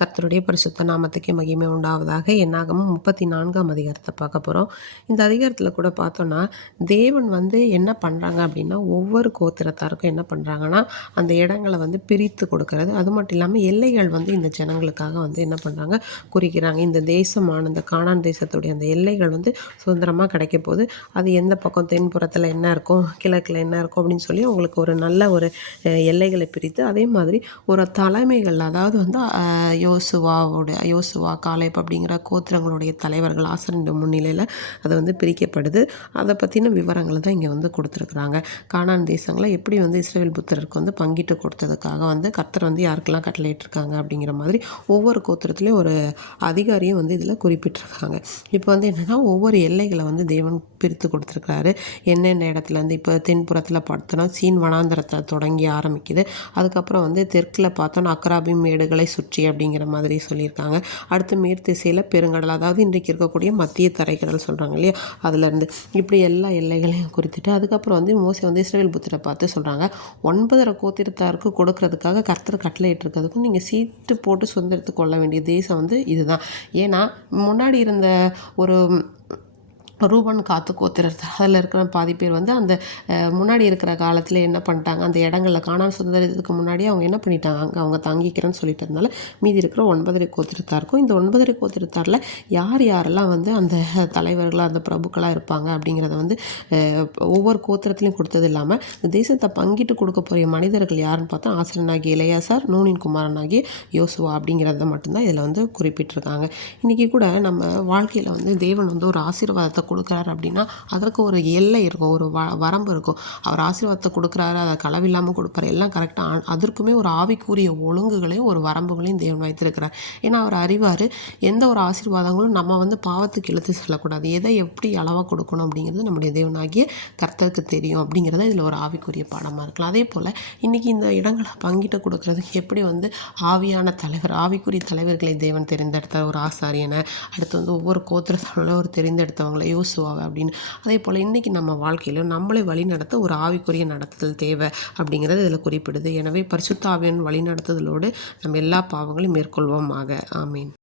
கர்த்தருடைய பரிசுத்த நாமத்துக்கே மகிமை உண்டாவதாக. என்னாகமம் 34ஆம் அதிகாரத்தை பார்க்க போகிறோம். இந்த அதிகாரத்தில் கூட பார்த்தோன்னா, தேவன் என்ன பண்ணுறாங்க அப்படின்னா, ஒவ்வொரு கோத்திரத்தாருக்கும் என்ன பண்ணுறாங்கன்னா, அந்த இடங்களை பிரித்து கொடுக்கறது. அது மட்டும் இல்லாமல் எல்லைகள் இந்த ஜனங்களுக்காக என்ன பண்ணுறாங்க, குறிக்கிறாங்க. இந்த தேசமான இந்த கானான் தேசத்துடைய அந்த எல்லைகள் சுதந்திரமாக கிடைக்க போது, அது எந்த பக்கம் தென்புறத்தில் என்ன இருக்கும், கிழக்கில் என்ன இருக்கும் அப்படின்னு சொல்லி அவங்களுக்கு ஒரு நல்ல ஒரு எல்லைகளை பிரித்து, அதே மாதிரி ஒரு தலைமைகள், அதாவது யோசுவா காலேப் அப்படிங்கிற கோத்திரங்களுடைய தலைவர்கள் ஆசரின் முன்னிலையில் அது பிரிக்கப்படுது. அதை பற்றின விவரங்களை தான் இங்கே கொடுத்துருக்குறாங்க. கானான் தேசங்களை எப்படி இஸ்ரவேல் புத்திரருக்கு பங்கிட்டு கொடுத்ததுக்காக கர்த்தர் யாருக்கெல்லாம் கட்டளையிட்டிருக்காங்க அப்படிங்கிற மாதிரி ஒவ்வொரு கோத்திரத்துலேயும் ஒரு அதிகாரியும் இதில் குறிப்பிட்டிருக்காங்க. இப்போ என்னென்னா ஒவ்வொரு எல்லைகளை தேவன் பிரித்து கொடுத்துருக்காரு. என்னென்ன இடத்துலேருந்து இப்போ தென்புறத்தில் பார்த்தோன்னா சீன் வனாந்தரத்தை தொடங்கி ஆரம்பிக்குது. அதுக்கப்புறம் தெற்கில் பார்த்தோன்னா அக்ராபிம் மேடுகளை சுற்றி அப்படிங்கிற மாதிரி சொல்லியிருக்காங்க. அடுத்து மேற்திசையில் பெருங்கடல், அதாவது இன்றைக்கு இருக்கக்கூடிய மத்திய தரைக்கடல் சொல்கிறாங்க இல்லையா, அதுலேருந்து இப்படி எல்லா எல்லைகளையும் குறித்துட்டு அதுக்கப்புறம் மோசே இஸ்ரவேல் புத்திரை பார்த்து சொல்கிறாங்க, 9 கோத்திரத்தாருக்கு கொடுக்கறதுக்காக கர்த்தர் கட்டளையிட்டிருக்கிறதுக்கும் நீங்கள் சீட்டு போட்டு சுதந்திரத்து கொள்ள வேண்டிய தேசம் இதுதான். ஏன்னா முன்னாடி இருந்த ஒரு ரூபன் காத்து கோத்திரத்தை அதில் இருக்கிற பாதி பேர் அந்த முன்னாடி இருக்கிற காலத்தில் என்ன பண்ணிட்டாங்க, அந்த இடங்களில் கானான் சுதந்திரத்துக்கு முன்னாடி அவங்க என்ன பண்ணிட்டாங்க, அங்கே அவங்க தங்கிக்கிறேன்னு சொல்லிட்டதுனால மீதி இருக்கிற 9 கோத்திரத்தாருக்கும் இந்த 9 கோத்திரத்தாரில் யாரெல்லாம் அந்த தலைவர்களாக அந்த பிரபுக்களாக இருப்பாங்க அப்படிங்கிறத ஒவ்வொரு கோத்திரத்துலையும் கொடுத்தது இல்லாமல் இந்த தேசத்தை பங்கிட்டு கொடுக்க போகிற மனிதர்கள் யாருன்னு பார்த்தா ஆசிரியனாகிய இளையாசார், நூனின் குமாரனாகிய யோசுவா அப்படிங்கிறத மட்டும்தான் இதில் குறிப்பிட்டிருக்காங்க. இன்றைக்கி கூட நம்ம வாழ்க்கையில் தேவன் ஒரு ஆசீர்வாதத்தை கொடுக்குறாரு அப்படின்னா அதற்கு ஒரு எல்லை இருக்கும், ஒரு வரம்பு இருக்கும். அவர் ஆசீர்வாதத்தை கொடுக்குறாரு, அதை களவில்லாமல் கொடுப்பாரு, எல்லாம் கரெக்டாக. அதற்குமே ஒரு ஆவிக்குரிய ஒழுங்குகளையும் ஒரு வரம்புகளையும் தேவன் வைத்திருக்கிறார். ஏன்னா அவர் அறிவார் எந்த ஒரு ஆசீர்வாதங்களும் நம்ம பாவத்துக்கு இழுத்து செல்லக்கூடாது, எதை எப்படி அளவாக கொடுக்கணும் அப்படிங்கிறது நம்முடைய தேவனாகிய கர்த்தருக்கு தெரியும். அப்படிங்கிறத இதில் ஒரு ஆவிக்குரிய பாடமாக இருக்கலாம். அதே போல் இன்றைக்கி இந்த இடங்களை பங்கிட்டு கொடுக்குறதுக்கு எப்படி ஆவியான தலைவர், ஆவிக்குரிய தலைவர்களை தேவன் தெரிந்தெடுத்தார். ஒரு ஆசாரியனை, அடுத்து ஒவ்வொரு கோத்திரத்தோட ஒரு தெரிந்தெடுத்தவங்களை யோசுவாவை அப்படின்னு. அதே போல் இன்றைக்கி நம்ம வாழ்க்கையில் நம்மளை வழிநடத்த ஒரு ஆவிக்குரிய நடத்துதல் தேவை அப்படிங்கிறது இதில் குறிப்பிடுது. எனவே பரிசுத்த ஆவியின் வழிநடத்துதலோடு நம்ம எல்லா பாவங்களையும் மேற்கொள்வோமாக. ஆமீன்.